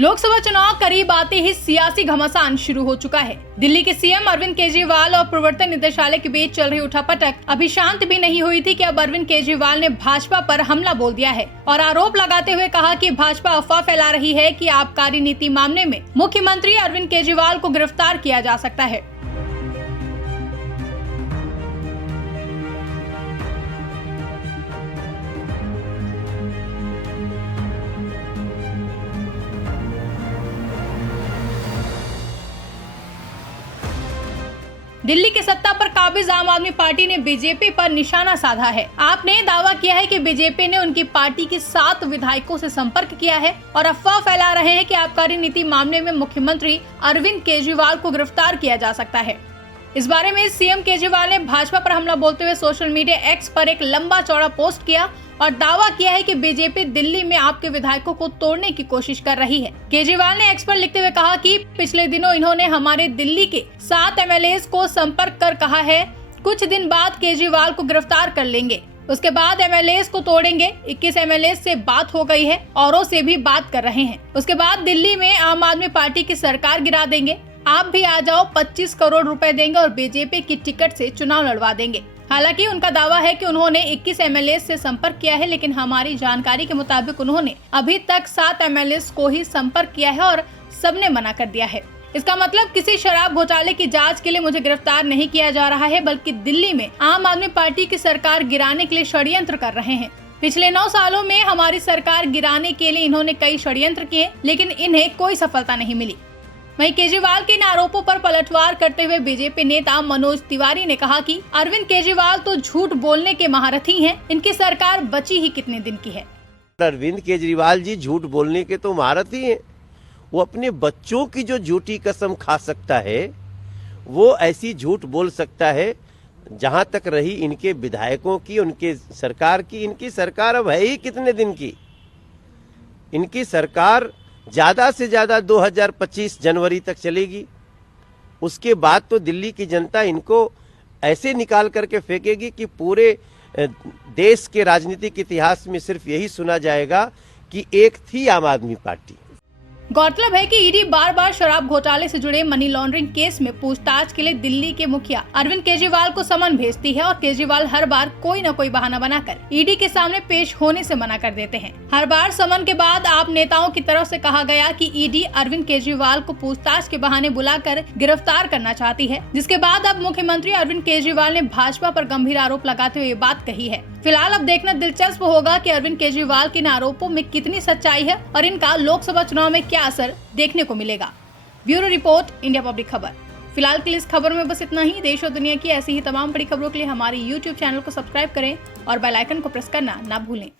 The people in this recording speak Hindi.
लोकसभा चुनाव करीब आते ही सियासी घमासान शुरू हो चुका है। दिल्ली के सीएम अरविंद केजरीवाल और प्रवर्तन निदेशालय के बीच चल रही उठापटक अभी शांत भी नहीं हुई थी कि अब अरविंद केजरीवाल ने भाजपा पर हमला बोल दिया है और आरोप लगाते हुए कहा कि भाजपा अफवाह फैला रही है कि आबकारी नीति मामले में मुख्यमंत्री अरविंद केजरीवाल को गिरफ्तार किया जा सकता है। दिल्ली के सत्ता पर काबिज आम आदमी पार्टी ने बीजेपी पर निशाना साधा है। आपने दावा किया है कि बीजेपी ने उनकी पार्टी के 7 विधायकों से संपर्क किया है और अफवाह फैला रहे हैं कि आबकारी नीति मामले में मुख्यमंत्री अरविंद केजरीवाल को गिरफ्तार किया जा सकता है। इस बारे में सीएम केजरीवाल ने भाजपा पर हमला बोलते हुए सोशल मीडिया एक्स पर एक लंबा चौड़ा पोस्ट किया और दावा किया है कि बीजेपी दिल्ली में आपके विधायकों को तोड़ने की कोशिश कर रही है। केजरीवाल ने एक्स पर लिखते हुए कहा कि पिछले दिनों इन्होंने हमारे दिल्ली के 7 एमएलए को संपर्क कर कहा है कुछ दिन बाद केजरीवाल को गिरफ्तार कर लेंगे, उसके बाद एमएलए को तोड़ेंगे। 21 एमएलए से बात हो गई है, औरों से भी बात कर रहे हैं। उसके बाद दिल्ली में आम आदमी पार्टी की सरकार गिरा देंगे। आप भी आ जाओ, 25 करोड़ रुपए देंगे और बीजेपी की टिकट से चुनाव लड़वा देंगे। हालांकि उनका दावा है कि उन्होंने 21 एमएलए से संपर्क किया है, लेकिन हमारी जानकारी के मुताबिक उन्होंने अभी तक 7 एमएलए को ही संपर्क किया है और सबने मना कर दिया है। इसका मतलब किसी शराब घोटाले की जांच के लिए मुझे गिरफ्तार नहीं किया जा रहा है, बल्कि दिल्ली में आम आदमी पार्टी की सरकार गिराने के लिए षड्यंत्र कर रहे हैं। पिछले 9 सालों में हमारी सरकार गिराने के लिए इन्होंने कई षड्यंत्र किए, लेकिन इन्हें कोई सफलता नहीं मिली। वहीं केजरीवाल के इन आरोपों पर पलटवार करते हुए बीजेपी नेता मनोज तिवारी ने कहा कि अरविंद केजरीवाल तो झूठ बोलने के महारथी हैं, इनकी सरकार बची ही कितने दिन की है। अरविंद केजरीवाल जी झूठ बोलने के तो महारथी हैं। वो अपने बच्चों की जो झूठी कसम खा सकता है, वो ऐसी झूठ बोल सकता है। जहां तक रही इनके विधायकों की, उनके सरकार की, इनकी सरकार अब है ही कितने दिन की। इनकी सरकार ज्यादा से ज्यादा 2025 जनवरी तक चलेगी। उसके बाद तो दिल्ली की जनता इनको ऐसे निकाल करके फेंकेगी कि पूरे देश के राजनीतिक इतिहास में सिर्फ यही सुना जाएगा कि एक थी आम आदमी पार्टी। गौरतलब है कि ईडी बार बार शराब घोटाले से जुड़े मनी लॉन्ड्रिंग केस में पूछताछ के लिए दिल्ली के मुखिया अरविंद केजरीवाल को समन भेजती है और केजरीवाल हर बार कोई न कोई बहाना बनाकर ईडी के सामने पेश होने से मना कर देते हैं। हर बार समन के बाद आप नेताओं की तरफ से कहा गया कि ईडी अरविंद केजरीवाल को पूछताछ के बहाने बुलाकर गिरफ्तार करना चाहती है, जिसके बाद अब मुख्यमंत्री अरविंद केजरीवाल ने भाजपा पर गंभीर आरोप लगाते हुए ये बात कही है। फिलहाल अब देखना दिलचस्प होगा कि अरविंद केजरीवाल के इन आरोपों में कितनी सच्चाई है और इनका लोकसभा चुनाव में क्या असर देखने को मिलेगा। ब्यूरो रिपोर्ट, इंडिया पब्लिक खबर। फिलहाल के लिए इस खबर में बस इतना ही। देश और दुनिया की ऐसी ही तमाम बड़ी खबरों के लिए हमारे YouTube चैनल को सब्सक्राइब करें और बेल आइकन को प्रेस करना ना भूलें।